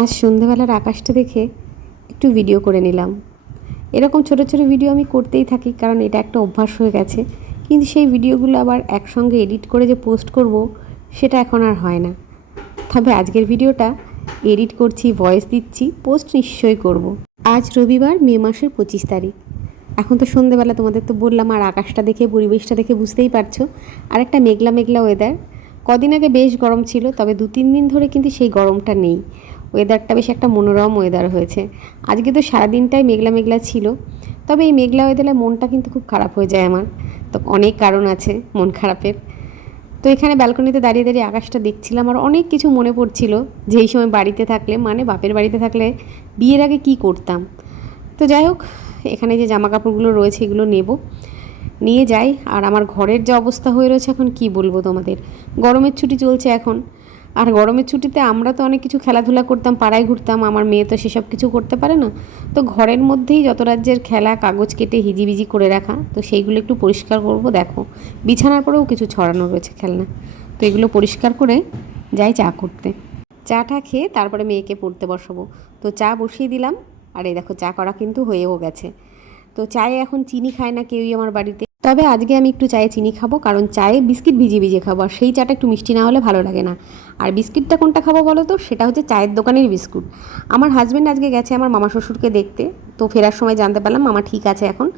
আজ সন্ধেবেলার আকাশটা দেখে একটু ভিডিও করে নিলাম। এরকম ছোট ছোট ভিডিও আমি করতেই থাকি, কারণ এটা একটা অভ্যাস হয়ে গেছে। কিন্তু সেই ভিডিওগুলো আবার একসঙ্গে এডিট করে যে পোস্ট করব, সেটা এখন আর হয় না। তবে আজকের ভিডিওটা এডিট করছি, ভয়েস দিচ্ছি, পোস্ট নিশ্চয়ই করব। আজ রবিবার, মে মাসের 25 তারিখ। এখন তো সন্ধেবেলা, তোমাদের তো বললাম, আর আকাশটা দেখে, পরিবেশটা দেখে বুঝতেই পারছো। আর একটা মেঘলা মেঘলা ওয়েদার। কদিন আগে বেশ গরম ছিল, তবে 2-3 দিন ধরে কিন্তু সেই গরমটা নেই। ওয়েদারটা বেশ একটা মনোরম ওয়েদার হয়েছে। আজকে তো সারাদিনটাই মেঘলা মেঘলা ছিল। তবে এই মেঘলা ওয়েদারে মনটা কিন্তু খুব খারাপ হয়ে যায় আমার। তো অনেক কারণ আছে মন খারাপের। তো এখানে ব্যালকনিতে দাঁড়িয়ে দাঁড়িয়ে আকাশটা দেখছিলাম, আর অনেক কিছু মনে পড়ছিল যে এই সময় বাড়িতে থাকলে, মানে বাপের বাড়িতে থাকলে বিয়ের আগে কী করতাম। তো যাই হোক, এখানে যে জামা কাপড়গুলো রয়েছে এগুলো নেব, নিয়ে যাই। আর আমার ঘরের যে অবস্থা হয়ে রয়েছে এখন কি বলবো তোমাদের। গরমের ছুটি চলছে এখন, আর গরমের ছুটিতে আমরা তো অনেক কিছু খেলাধুলা করতাম, পাড়ায় ঘুরতাম। আমার মেয়ে তো সেসব কিছু করতে পারে না। তো ঘরের মধ্যেই যত রাজ্যের খেলা, কাগজ কেটে হিজিবিজি করে রাখা, তো সেইগুলো একটু পরিষ্কার করব। দেখো, বিছানার পরেও কিছু ছড়ানো রয়েছে খেলনা। তো এগুলো পরিষ্কার করে যাই চা করতে। চাটা খেয়ে তারপরে মেয়েকে পড়তে বসাবো। তো চা বসিয়ে দিলাম। আর এই দেখো, চা করা কিন্তু হয়েও গেছে। তো চায়ে এখন চিনি খায় না কেউই আমার বাড়িতে, তবে আজকে আমি একটু চায়ে চিনি খাবো, কারণ চায়ে বিস্কিট ভিজিয়ে ভিজিয়ে খাবো, আর সেই চাটা একটু মিষ্টি না হলে ভালো লাগে না। আর বিস্কিটটা কোনটা খাবো বলো তো, সেটা হচ্ছে চায়ের দোকানের বিস্কুট। আমার হাজব্যান্ড আজকে গেছে আমার মামা শ্বশুরকে দেখতে, তো ফেরার সময় জানতে পারলাম মামা ঠিক আছে এখন।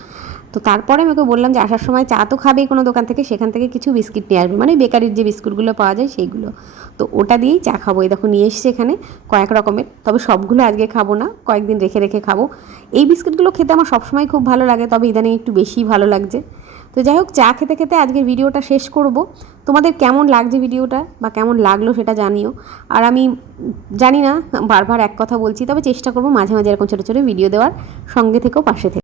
তো তারপরে আমি ওকে বললাম যে আসার সময় চা তো খাবেই কোনো দোকান থেকে, সেখান থেকে কিছু বিস্কিট নিয়ে আসবে, মানে বেকারির যে বিস্কুটগুলো পাওয়া যায় সেইগুলো। তো ওটা দিয়েই চা খাবো। এই দেখো নিয়ে এসছে এখানে কয়েক রকমের, তবে সবগুলো আজকে খাবো না, কয়েকদিন রেখে রেখে খাবো। এই বিস্কুটগুলো খেতে আমার সবসময় খুব ভালো লাগে, তবে ইদানিং একটু বেশি ভালো লাগছে। তো যাই হোক, চা খেতে খেতে আজকের ভিডিওটা শেষ করব। তোমাদের কেমন লাগছে ভিডিওটা, বা কেমন লাগলো সেটা জানিও। আর আমি জানি না, বারবার এক কথা বলছি, তবে চেষ্টা করব মাঝে মাঝে এরকম ছোটো ছোটো ভিডিও দেওয়ার। সঙ্গে থেকেও, পাশে থেকে।